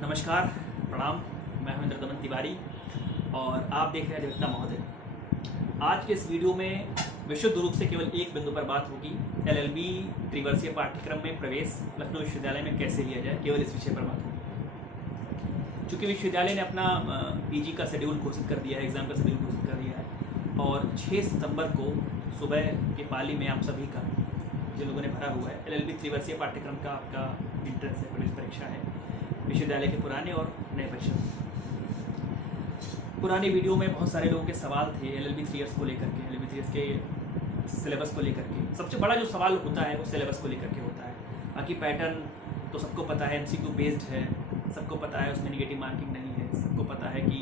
नमस्कार, प्रणाम। मैं हूं इंद्रदमन तिवारी और आप देख रहे हैं अधिवक्ता महोदय। आज के इस वीडियो में विशुद्ध रूप से केवल एक बिंदु पर बात होगी, LLB त्रिवर्षीय पाठ्यक्रम में प्रवेश लखनऊ विश्वविद्यालय में कैसे लिया जाए, केवल इस विषय पर बात होगी। चूँकि विश्वविद्यालय ने अपना PG का शेड्यूल घोषित कर दिया है, एग्ज़ाम का शेड्यूल घोषित कर दिया है और 6 सितंबर को सुबह के पाली में आप सभी का, जिन लोगों ने भरा हुआ है, LLB त्रिवर्षीय पाठ्यक्रम का आपका इंट्रेंस है, प्रवेश परीक्षा है विश्वविद्यालय के पुराने और नए परिषद। पुराने वीडियो में बहुत सारे लोगों के सवाल थे LLB 3 इयर्स को लेकर के, LLB 3 इयर्स के सिलेबस को लेकर के। सबसे बड़ा जो सवाल होता है वो सिलेबस को लेकर के होता है। बाकी पैटर्न तो सबको पता है, MCQ बेस्ड है, सबको पता है, उसमें निगेटिव मार्किंग नहीं है, सबको पता है कि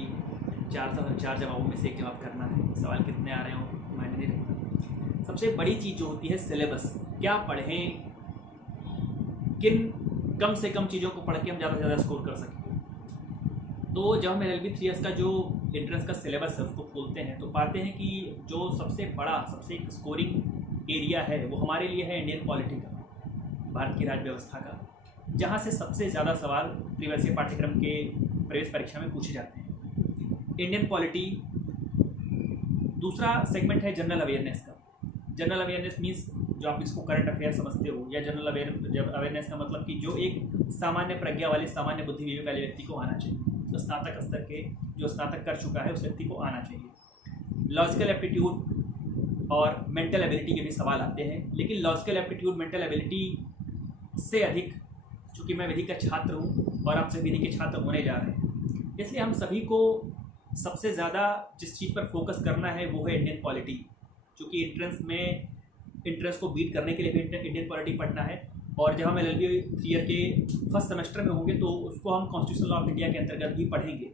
4 जवाबों में से एक जवाब करना है, सवाल कितने आ रहे हो मायने नहीं रखता। सबसे बड़ी चीज़ जो होती है सिलेबस, क्या पढ़ें, किन कम से कम चीज़ों को पढ़ के हम ज़्यादा से ज़्यादा स्कोर कर सकें। तो जब हम LLB 3 इयर्स का जो एंट्रेंस का सिलेबस है उसको खोलते हैं तो पाते हैं कि जो सबसे बड़ा, सबसे स्कोरिंग एरिया है वो हमारे लिए है इंडियन पॉलिटी का, भारत की राज्य व्यवस्था का, जहाँ से सबसे ज़्यादा सवाल त्रिवर्षीय पाठ्यक्रम के प्रवेश परीक्षा में पूछे जाते हैं। Indian polity. दूसरा सेगमेंट है जनरल अवेयरनेस का। जनरल अवेयरनेस मीन्स जो आप इसको करंट अफेयर समझते हो, या जनरल अवेयरनेस का मतलब कि जो एक सामान्य प्रज्ञा वाले, सामान्य बुद्धि विवेक वाले व्यक्ति को आना चाहिए, तो स्नातक स्तर के, जो स्नातक कर चुका है उस व्यक्ति को आना चाहिए। लॉजिकल एप्टीट्यूड और मेंटल एबिलिटी के भी सवाल आते हैं, लेकिन लॉजिकल एप्टीट्यूड, मेंटल एबिलिटी से अधिक, चूँकि मैं विधि का छात्र हूँ और आपसे विधि के छात्र होने जा रहे हैं, इसलिए हम सभी को सबसे ज़्यादा जिस चीज़ पर फोकस करना है वो है इंडियन पॉलिटी। चूँकि एंट्रेंस को बीट करने के लिए भी इंडियन पॉलिटी पढ़ना है, और जब हम LLB 3 ईयर के फर्स्ट सेमेस्टर में होंगे तो उसको हम कॉन्स्टिट्यूशन लॉ ऑफ इंडिया के अंतर्गत भी पढ़ेंगे।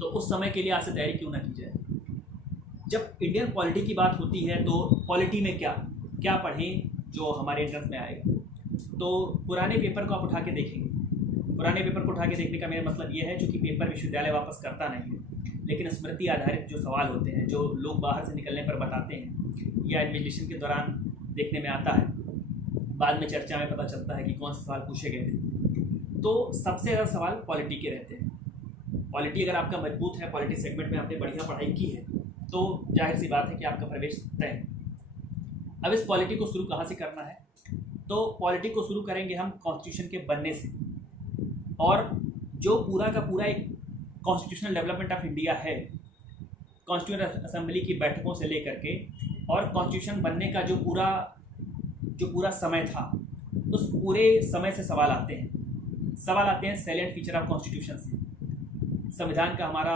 तो उस समय के लिए आज से तैयारी क्यों ना की जाए। जब इंडियन पॉलिटी की बात होती है तो पॉलिटी में क्या पढ़ें जो हमारे एंट्रेंस में आएगा। तो पुराने पेपर को आप उठा के देखेंगे। पुराने पेपर को उठा के देखने का मेरा मतलब ये है, चूँकि पेपर विश्वविद्यालय वापस करता नहीं है, लेकिन स्मृति आधारित जो सवाल होते हैं, जो लोग बाहर से निकलने पर बताते हैं या इन्वेस्टिगेशन के दौरान देखने में आता है, बाद में चर्चा में पता चलता है कि कौन से सवाल पूछे गए थे, तो सबसे ज़्यादा सवाल पॉलिटी के रहते हैं। पॉलिटी अगर आपका मजबूत है, पॉलिटी सेगमेंट में आपने बढ़िया पढ़ाई की है, तो जाहिर सी बात है कि आपका प्रवेश तय है। अब इस पॉलिटी को शुरू कहाँ से करना है, तो पॉलिटी को शुरू करेंगे हम कॉन्स्टिट्यूशन के बनने से, और जो पूरा का पूरा एक कॉन्स्टिट्यूशनल डेवलपमेंट ऑफ इंडिया है, कॉन्स्टिट्यूएंट असेंबली की बैठकों से लेकर के और कॉन्स्टिट्यूशन बनने का जो पूरा समय था, उस पूरे समय से सवाल आते हैं सैलिएंट फीचर ऑफ कॉन्स्टिट्यूशन से। संविधान का हमारा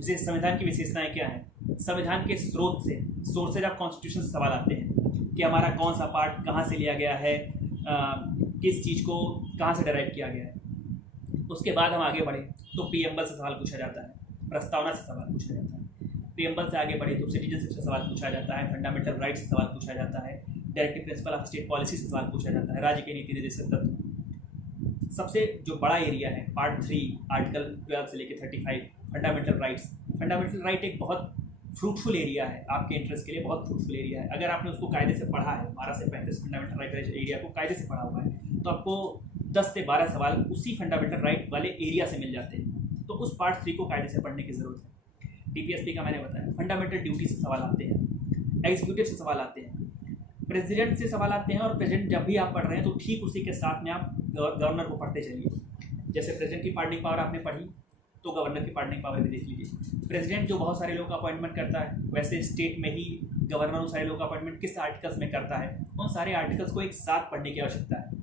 संविधान की विशेषताएं क्या हैं, संविधान के सोर्सेज ऑफ कॉन्स्टिट्यूशन से सवाल आते हैं कि हमारा कौन सा पार्ट कहाँ से लिया गया है, किस चीज़ को कहाँ से डेराइव किया गया है। उसके बाद हम आगे बढ़े तो प्रीएम्बल से सवाल पूछा जाता है, प्रस्तावना से सवाल पूछा जाता है। प्रीएम्बल से आगे बढ़े तो सिटीजनशिप से सवाल पूछा जाता है, फंडामेंटल राइट से सवाल पूछा जाता है, directive principle of state policy से सवाल पूछा जाता है, राज्य के नीति निर्देशक तत्व। सबसे जो बड़ा एरिया है पार्ट 3 आर्टिकल 12 से लेकर 35 फंडामेंटल राइट्स। फंडामेंटल राइट एक बहुत फ्रूटफुल एरिया है, आपके इंटरेस्ट के लिए बहुत फ्रूटफुल एरिया है। अगर आपने उसको कायदे से पढ़ा है, 12 से 35 फंडामेंटल राइट एरिया को कायदे से पढ़ा हुआ है, तो आपको 10 से 12 सवाल उसी फंडामेंटल राइट वाले एरिया से मिल जाते हैं। तो उस पार्ट 3 को कायदे से पढ़ने की ज़रूरत है। DPSP का मैंने बताया, फंडामेंटल ड्यूटी से सवाल आते हैं, एग्जीक्यूटिव से सवाल आते हैं, प्रेसिडेंट से सवाल आते हैं, और प्रेसिडेंट जब भी आप पढ़ रहे हैं तो ठीक उसी के साथ में आप गवर्नर को पढ़ते चलिए। जैसे प्रेसिडेंट की पार्डनिंग पावर आपने पढ़ी तो गवर्नर की पार्डनिंग पावर भी देख लीजिए। प्रेसिडेंट जो बहुत सारे लोग का अपॉइंटमेंट करता है, वैसे स्टेट में ही गवर्नर उन सारे लोग का अपॉइंटमेंट किस आर्टिकल्स में करता है, उन सारे आर्टिकल्स को एक साथ पढ़ने की आवश्यकता है।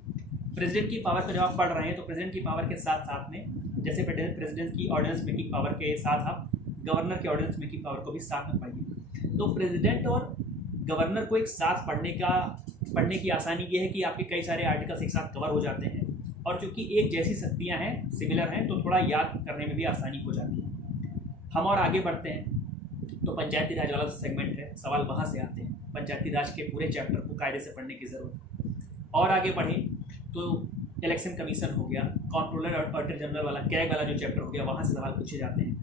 प्रेसिडेंट की पावर को जब आप पढ़ रहे हैं तो प्रेसिडेंट की पावर के साथ साथ में, जैसे प्रेसिडेंट की ऑर्डिनेंस मेकिंग पावर के साथ आप गवर्नर के ऑर्डिनेंस मेकिंग पावर को भी साथ में पढ़िए। तो प्रेसिडेंट और गवर्नर को एक साथ पढ़ने की आसानी ये है कि आपके कई सारे आर्टिकल्स एक साथ कवर हो जाते हैं, और चूँकि एक जैसी शक्तियाँ हैं, सिमिलर हैं, तो थोड़ा याद करने में भी आसानी हो जाती है। हम और आगे बढ़ते हैं तो पंचायती राज वाला सेगमेंट है, सवाल वहाँ से आते हैं। पंचायती राज के पूरे चैप्टर को कायदे से पढ़ने की ज़रूरत है। और आगे बढ़ें तो इलेक्शन कमीशन हो गया, कॉन्ट्रोलर और ऑडिटर जनरल वाला, कैग वाला जो चैप्टर हो गया, वहाँ से सवाल पूछे जाते हैं।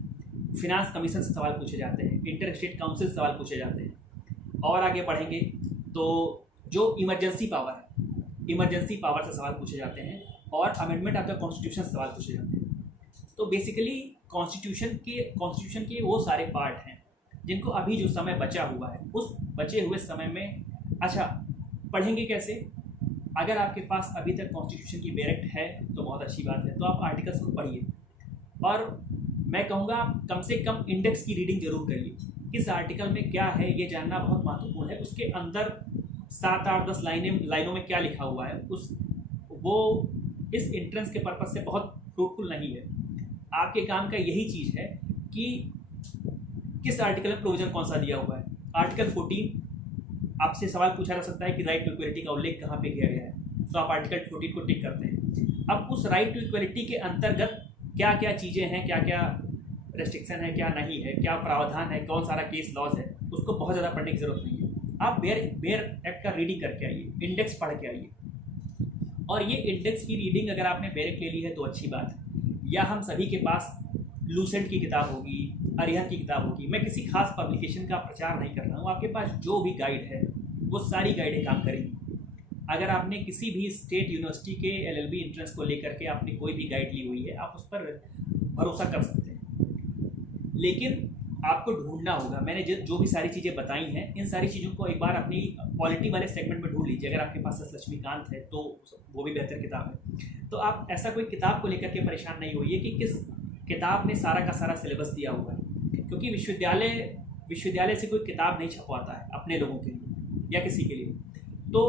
फिनांस कमीशन से सवाल पूछे जाते हैं, इंटर स्टेट काउंसिल सवाल पूछे जाते हैं। और आगे बढ़ेंगे तो जो इमरजेंसी पावर है, इमरजेंसी पावर से सवाल पूछे जाते हैं और अमेंडमेंट ऑफ द कॉन्स्टिट्यूशन से सवाल पूछे जाते हैं। तो बेसिकली कॉन्स्टिट्यूशन के वो सारे पार्ट हैं जिनको अभी जो समय बचा हुआ है, उस बचे हुए समय में अच्छा पढ़ेंगे कैसे। अगर आपके पास अभी तक कॉन्स्टिट्यूशन की बैरेक्ट है तो बहुत अच्छी बात है, तो आप आर्टिकल्स को पढ़िए और मैं कहूँगा कम से कम इंडेक्स की रीडिंग जरूर करिए। किस आर्टिकल में क्या है ये जानना बहुत महत्वपूर्ण है। उसके अंदर 7, 8, 10 लाइनों में क्या लिखा हुआ है वो इस एंट्रेंस के पर्पज़ से बहुत फ्रूटफुल नहीं है। आपके काम का यही चीज़ है कि किस आर्टिकल में प्रोविजन कौन सा दिया हुआ है। आर्टिकल 14 आपसे सवाल पूछा जा सकता है कि राइट टू इक्वलिटी का उल्लेख कहाँ पे किया गया है, तो आप आर्टिकल 14 को टिक करते हैं। अब उस राइट टू इक्वलिटी के अंतर्गत क्या क्या चीज़ें हैं, क्या क्या रेस्ट्रिक्शन है, क्या नहीं है, क्या प्रावधान है, कौन सारा केस लॉज है, उसको बहुत ज़्यादा पढ़ने की जरूरत नहीं है। आप बेयर एक्ट का रीडिंग करके आइए, इंडेक्स पढ़ के आइए। और ये इंडेक्स की रीडिंग अगर आपने बेरेक ले ली है तो अच्छी बात है, या हम सभी के पास लूसेंट की किताब होगी, अरिहंत की किताब होगी। मैं किसी खास पब्लिकेशन का प्रचार नहीं कर रहा हूँ। आपके पास जो भी गाइड है वो सारी गाइडें काम करेंगी। अगर आपने किसी भी स्टेट यूनिवर्सिटी के LLB एंट्रेंस को लेकर के आपने कोई भी गाइड ली हुई है, आप उस पर भरोसा कर सकते हैं, लेकिन आपको ढूंढना होगा। मैंने जो भी सारी चीज़ें बताई हैं, इन सारी चीज़ों को एक बार अपनी पॉलिटी वाले सेगमेंट में ढूंढ लीजिए। अगर आपके पास लक्ष्मीकांत है तो वो भी बेहतर किताब है। तो आप ऐसा कोई किताब को लेकर के परेशान नहीं होइए कि किस किताब में सारा का सारा सिलेबस दिया हुआ है, क्योंकि विश्वविद्यालय से कोई किताब नहीं छपवाता है अपने लोगों के लिए या किसी के लिए। तो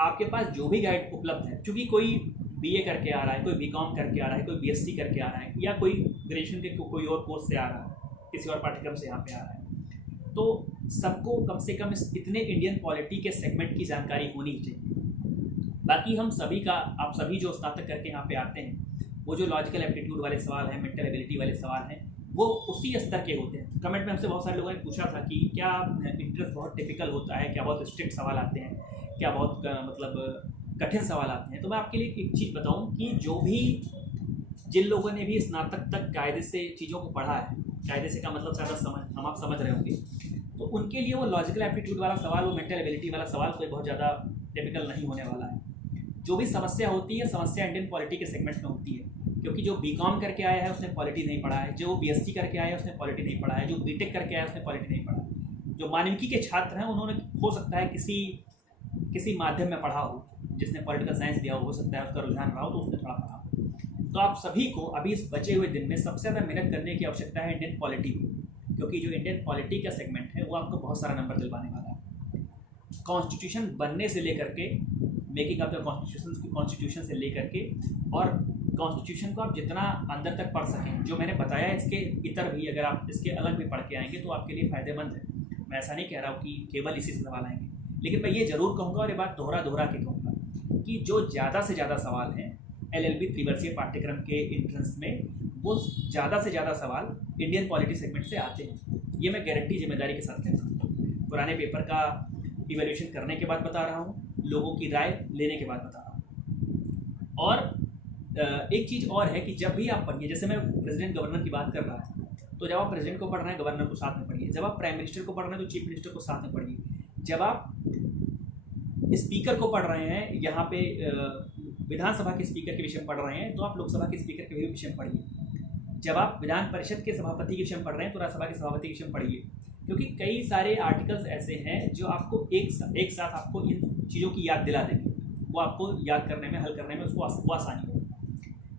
आपके पास जो भी गाइड उपलब्ध है, क्योंकि कोई BA करके आ रहा है, कोई BCom करके आ रहा है, कोई BSc करके आ रहा है, या कोई ग्रेजुएशन के कोई और कोर्स से आ रहा है, किसी और पाठ्यक्रम से यहाँ पे आ रहा है, तो सबको कम से कम इतने इंडियन पॉलिटी के सेगमेंट की जानकारी होनी चाहिए। बाकी हम सभी का, आप सभी जो स्नातक करके यहाँ पे आते हैं, वो जो लॉजिकल एप्टीट्यूड वाले सवाल हैं, मेंटल एबिलिटी वाले सवाल हैं, वो उसी स्तर के होते हैं। कमेंट में हमसे बहुत सारे लोगों ने पूछा था कि क्या इंटरेस्ट बहुत टिपिकल होता है, क्या बहुत स्ट्रिक्ट सवाल आते हैं, क्या बहुत कठिन सवाल आते हैं। तो मैं आपके लिए एक चीज़ बताऊं कि जिन लोगों ने भी स्नातक तक कायदे से चीज़ों को पढ़ा है, कायदे से का मतलब ज़्यादा आप समझ रहे होंगे, तो उनके लिए वो लॉजिकल एप्टीट्यूड वाला सवाल, वो मेंटल एबिलिटी वाला सवाल कोई बहुत ज़्यादा टिपिकल नहीं होने वाला है। जो भी समस्या होती है, समस्या इंडियन पॉलिटी के सेगमेंट में होती है, क्योंकि जो BCom करके आया है उसने पॉलिटी नहीं पढ़ा है, जो BSc करके आया है उसने पॉलिटी नहीं पढ़ा है, जो BTech करके आया है उसने पॉलिटी नहीं पढ़ा है। जो मानविकी के छात्र हैं उन्होंने हो सकता है किसी माध्यम में पढ़ा हो, जिसने पॉलिटिकल साइंस लिया हो सकता है उसका रुझान रहा हो तो उसने थोड़ा पढ़ा हो। तो आप सभी को अभी इस बचे हुए दिन में सबसे ज़्यादा मेहनत करने की आवश्यकता है इंडियन पॉलिटी में, क्योंकि जो इंडियन पॉलिटी का सेगमेंट है वो आपको बहुत सारा नंबर दिलवाने वाला है। कॉन्स्टिट्यूशन बनने से लेकर के, मेकिंग ऑफ द कॉन्स्टिट्यूशन से लेकर के, और कॉन्स्टिट्यूशन को आप जितना अंदर तक पढ़ सकें, जो मैंने बताया इसके इतर भी अगर आप इसके अलग भी पढ़ के आएंगे तो आपके लिए फ़ायदेमंद है। मैं ऐसा नहीं कह रहा हूँ कि केवल इसी से सवाल आएंगे, लेकिन मैं ये ज़रूर कहूँगा और ये बात दोहरा के कहूँगा कि जो ज़्यादा से ज़्यादा सवाल हैं LLB त्रिवर्षीय पाठ्यक्रम के एंट्रेंस में, वो ज़्यादा से ज़्यादा सवाल इंडियन पॉलिटी सेगमेंट से आते हैं। ये मैं गारंटी जिम्मेदारी के साथ कहता हूँ। पुराने पेपर का इवैल्यूएशन करने के बाद बता रहा हूँ, लोगों की राय लेने के बाद बता रहा हूँ। और एक चीज़ और है कि जब भी आप पढ़िए, जैसे मैं प्रेसिडेंट गवर्नर की बात कर रहा था, तो जब आप प्रेसिडेंट को पढ़ रहे हैं गवर्नर को साथ में पढ़िए, जब आप प्राइम मिनिस्टर को पढ़ रहे हैं तो चीफ मिनिस्टर को साथ में पढ़िए, जब आप स्पीकर को पढ़ रहे हैं, यहाँ पे विधानसभा के स्पीकर के विषय में पढ़ रहे हैं तो आप लोकसभा के स्पीकर के विषय में पढ़िए, जब आप विधान परिषद के सभापति के विषय में पढ़ रहे हैं तो राज्यसभा के सभापति के विषय में पढ़िए, क्योंकि कई सारे आर्टिकल्स ऐसे हैं जो आपको एक साथ आपको इन चीज़ों की याद दिला देंगे, वो आपको याद करने में, हल करने में उसको आसानी हो।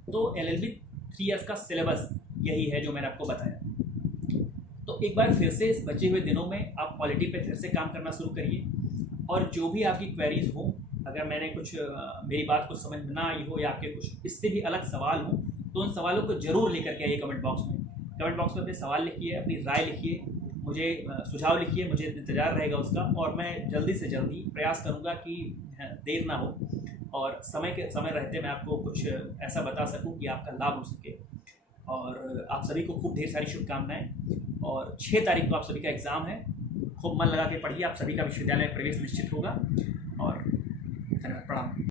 तो LLB 3 ईयर्स का सिलेबस यही है जो मैंने आपको बताया। तो एक बार फिर से इस बचे हुए दिनों में आप पॉलिटी पे फिर से काम करना शुरू करिए, और जो भी आपकी क्वेरीज हो, अगर मैंने मेरी बात कुछ समझ में ना आई हो या आपके कुछ इससे भी अलग सवाल हो, तो उन सवालों को ज़रूर लेकर के आइए कमेंट बॉक्स में। कमेंट बॉक्स में अपने सवाल लिखिए, अपनी राय लिखिए, मुझे सुझाव लिखिए, मुझे इंतज़ार रहेगा उसका, और मैं जल्दी से जल्दी प्रयास करूँगा कि देर ना हो और समय रहते मैं आपको कुछ ऐसा बता सकूँ कि आपका लाभ हो सके। और आप सभी को खूब ढेर सारी शुभकामनाएं। और 6 तारीख को आप सभी का एग्ज़ाम है, खूब मन लगा के पढ़िए, आप सभी का विश्वविद्यालय में प्रवेश निश्चित होगा। और धन्यवाद, प्रणाम।